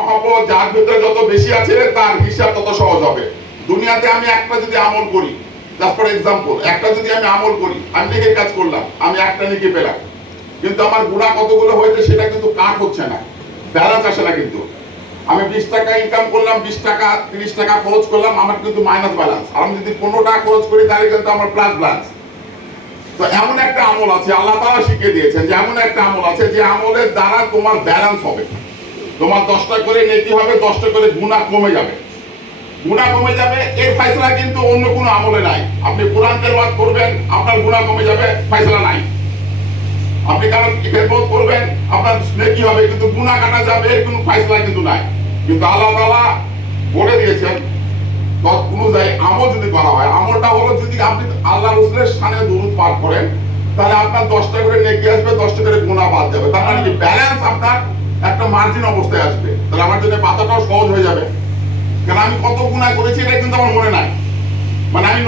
মহব্বত যার ভিতরে যত বেশি আছে তার হিসাব তত সহজ হবে। দুনিয়াতে আমি একটা যদি আমল করি, জাস্ট ফর এক্সাম্পল, একটা যদি আমি আমল করি, আমি নেকের কাজ করলাম, আমি একটা নেকি পেলাম, কিন্তু আমার গুনাহ কতগুলো হয়েছে সেটা কিন্তু কাট হচ্ছে না, ব্যালেন্স আসে না। কিন্তু আমি 20 টাকা ইনকাম করলাম, 20 টাকা 30 টাকা খরচ করলাম, আমার কিন্তু মাইনাস ব্যালেন্স। আর আমি যদি 15 টাকা খরচ করি তাহলে কিন্তু আমার প্লাস ব্যালেন্স। তো এমন একটা আমল আছে, আল্লাহ তাআলা শিখিয়ে দিয়েছেন যে এমন একটা আমল আছে যে আমলের দ্বারা তোমার ব্যালেন্স হবে। তোমার 10টা করে নেকি হবে, 10টা করে গুনাহ কমে যাবে। গুনাহ কমে যাবে, এর ফয়সালা কিন্তু অন্য কোনো আমলে নাই। আপনি কোরআন তেলাওয়াত করবেন, আপনার গুনাহ কমে যাবে, ফয়সালা নাই। আপনি কারণ খেদমত করবেন, আপনার নেকি হবে, কিন্তু গুনাহ কাটা যাবে, এর কোনো ফয়সালা কিন্তু নাই। কিন্তু আল্লাহ তাআলা বলে দিয়েছেন তত অনুযায়ী আমল যদি করা হয়, আমলটা হলো যদি আপনি আল্লাহ রাসূলের শানে দুরূদ পাঠ করেন, তাহলে আপনার 10টা করে নেকি আসবে, 10টা করে গুনাহ বাদ যাবে। তার মানে কি ব্যালেন্স আপনার একটা মার্জিন অবস্থায় আসবে। তাহলে আমার জন্য বাঁচাটাও সহজ হয়ে যাবে। কারণ আমি কত গুনাহ করেছি এটা কিন্তু আমার মনে নাই। মানে আমি